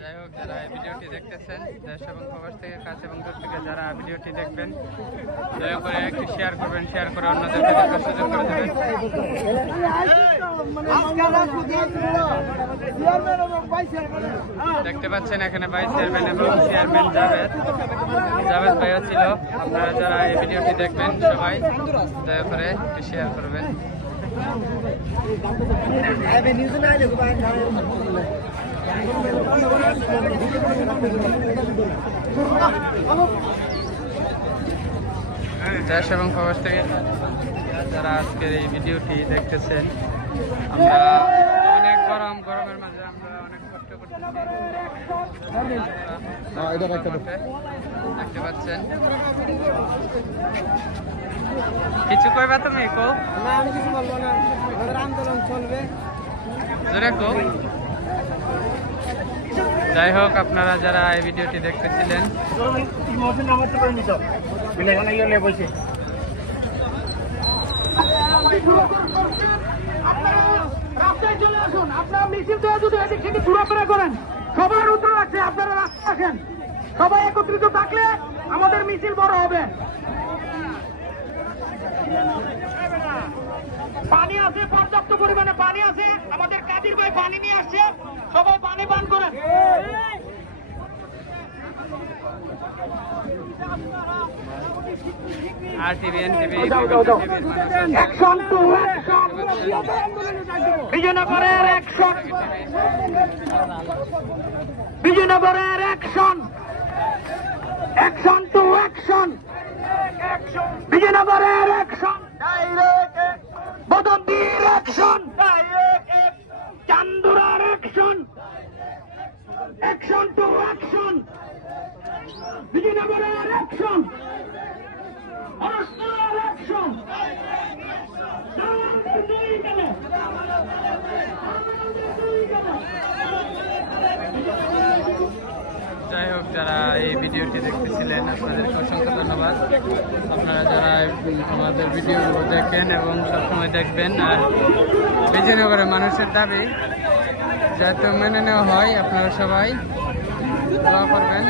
যাই হোক, যারা এই ভিডিওটি দেখতেছেন, দেশ এবং প্রবাস থেকে, কাছে এবং দূর থেকে যারা ভিডিওটি দেখবেন, দয়া করে একটু শেয়ার করবেন, শেয়ার করে অন্যদেরকে দেখার সুযোগ করে দেবেন। দেখতে পাচ্ছেন এখানে ভাইস চেয়ারম্যান এবং চেয়ারম্যান জাভেদ ভাইও ছিল। আপনারা যারা এই ভিডিওটি দেখবেন সবাই দয়া করে একটু শেয়ার করবেন। দেশ এবং প্রবাস থেকে যারা আজকের এই ভিডিওটি দেখতেছেন, আমরা অনেক গরমের মাঝে আমরা অনেক কষ্ট করতেছি। দেখতে পাচ্ছেন, কিছু কইবা তুমি? না, আমি কিছু বলবো না, আমাদের আন্দোলন চলবে। যাই হোক, আপনারা যারা এই ভিডিওটি দেখতেছিলেন, রাস্তায় চলে আসুন। আপনারা মিছিল যদি এদিক থেকে ঘোরাফেরা করেন, সবার উত্তর আছে, আপনারা রাস্তায় আসেন। সবাই একত্রিত থাকলে আমাদের মিছিল বড় হবে। পানি আছে, পর্যাপ্ত পরিমাণে পানি আছে। আমাদের কাদির ভাই পানি নিয়ে আসছে, সবাই পানি পান করেন। বিজয়নগরের অ্যাকশন, বিজয়নগরের অ্যাকশন, অ্যাকশন টু অ্যাকশন, বিজয়নগরের অ্যাকশন, বদন্তির অ্যাকশন, চান্দুরার অ্যাকশন, অ্যাকশন টু অ্যাকশন, বিজয়নগরের অ্যাকশন, অরসনার অ্যাকশন। যাই হোক, যারা এই ভিডিওটি দেখতেছিলেন, আপনাদেরকে অসংখ্য ধন্যবাদ। আপনারা যারা আমাদের ভিডিওগুলো দেখেন এবং সবসময় দেখবেন, আর বিজয়নগরের মানুষের দাবি যাতে মেনে নেওয়া হয়, আপনারা সবাই দোয়া করবেন।